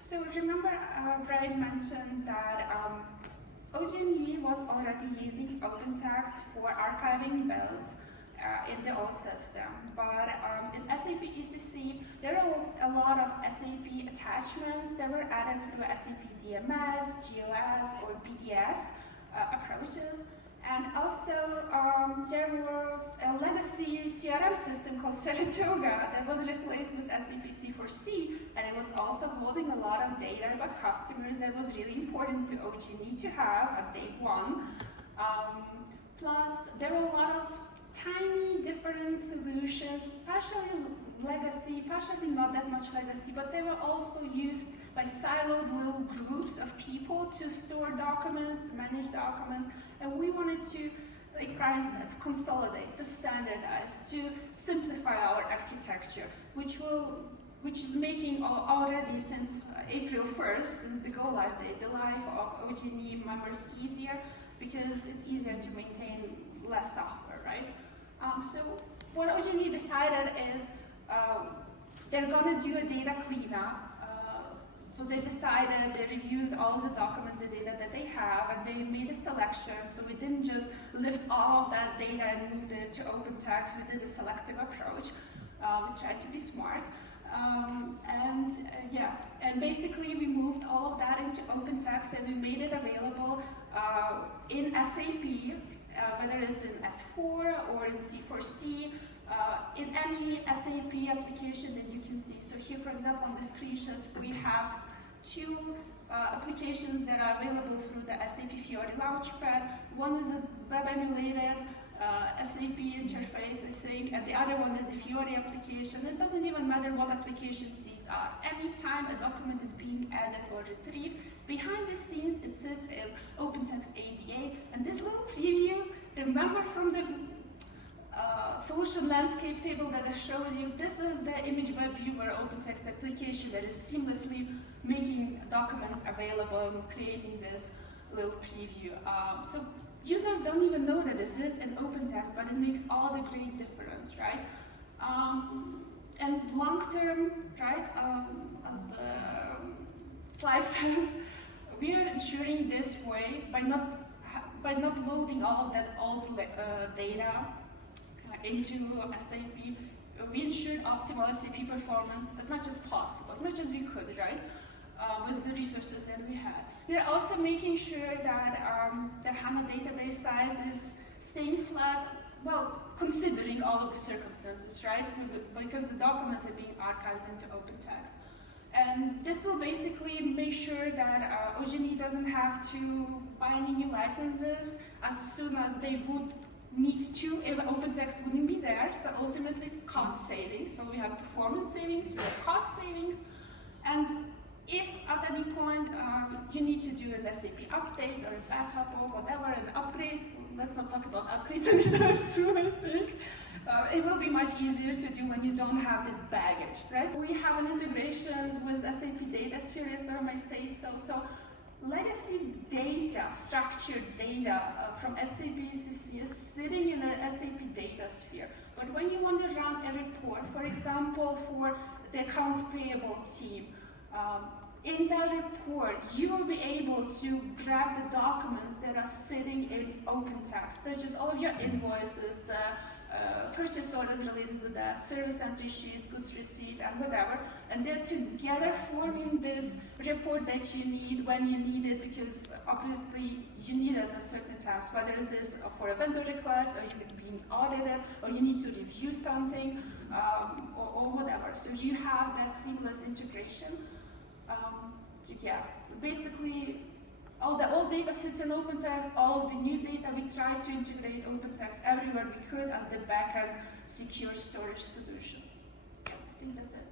So remember, Bryan mentioned that OG&E was already using OpenText for archiving bills in the old system, but in SAP ECC, there are a lot of SAP attachments that were added through SAP DMS, GOS, or BDS approaches. And also, there was a legacy CRM system called Saratoga that was replaced with SAP C4C, and it was also holding a lot of data about customers that was really important to OG&E to have at day one. Plus, there were a lot of tiny different solutions, partially legacy, partially not that much legacy, but they were also used by siloed little groups of people to store documents, to manage documents. And we wanted to, like Bryan said, to consolidate, to standardize, to simplify our architecture, which is making already since April 1st, since the go-live date, the life of OG&E members easier, because it's easier to maintain less software, right? So what OG&E decided is they're going to do a data cleanup. So they decided, they reviewed all the documents, the data that they have, and they made a selection. So we didn't just lift all of that data and moved it to OpenText. We did a selective approach. We tried to be smart. And basically we moved all of that into OpenText and we made it available in SAP, whether it's in S4 or in C4C, in any SAP application that you can see. So here, for example, on the screenshots, we have two applications that are available through the SAP Fiori Launchpad. One is a web-emulated SAP interface, I think, and the other one is a Fiori application. It doesn't even matter what applications these are. Anytime a document is being added or retrieved, behind the scenes it sits in OpenText ADA, and this little preview, remember from the solution landscape table that I showed you, this is the image web viewer OpenText application that is seamlessly making documents available and creating this little preview. So users don't even know that this is an OpenText, but it makes all the great difference, right? And long term, right, as the slide says, we are ensuring this way by not loading all of that old data into SAP. We ensured optimal SAP performance as much as possible, as much as we could, right, with the resources that we had. We're also making sure that the HANA database size is staying flat, well, considering all of the circumstances, right, because the documents are being archived into OpenText. And this will basically make sure that OG&E doesn't have to buy any new licenses as soon as they would need to if OpenText wouldn't be there. So ultimately it's cost savings. So we have performance savings, we have cost savings, and if at any point you need to do an SAP update or a backup or whatever, an upgrade, let's not talk about upgrades anytime soon, I think. It will be much easier to do when you don't have this baggage, right? We have an integration with SAP DataSphere, if I may say so. So legacy data, structured data from SAP ECC is sitting in the SAP DataSphere. But when you want to run a report, for example, for the accounts payable team, in that report, you will be able to grab the documents that are sitting in OpenText, such as all of your invoices, purchase orders related to that, service entry sheets, goods receipt, and whatever. And they're together forming this report that you need when you need it, because obviously you need it at certain times, whether it is for a vendor request, or you're being audited, or you need to review something, or whatever. So you have that seamless integration. Basically, all the old data sits in OpenText, all of the new data, we try to integrate OpenText everywhere we could as the backend secure storage solution. I think that's it.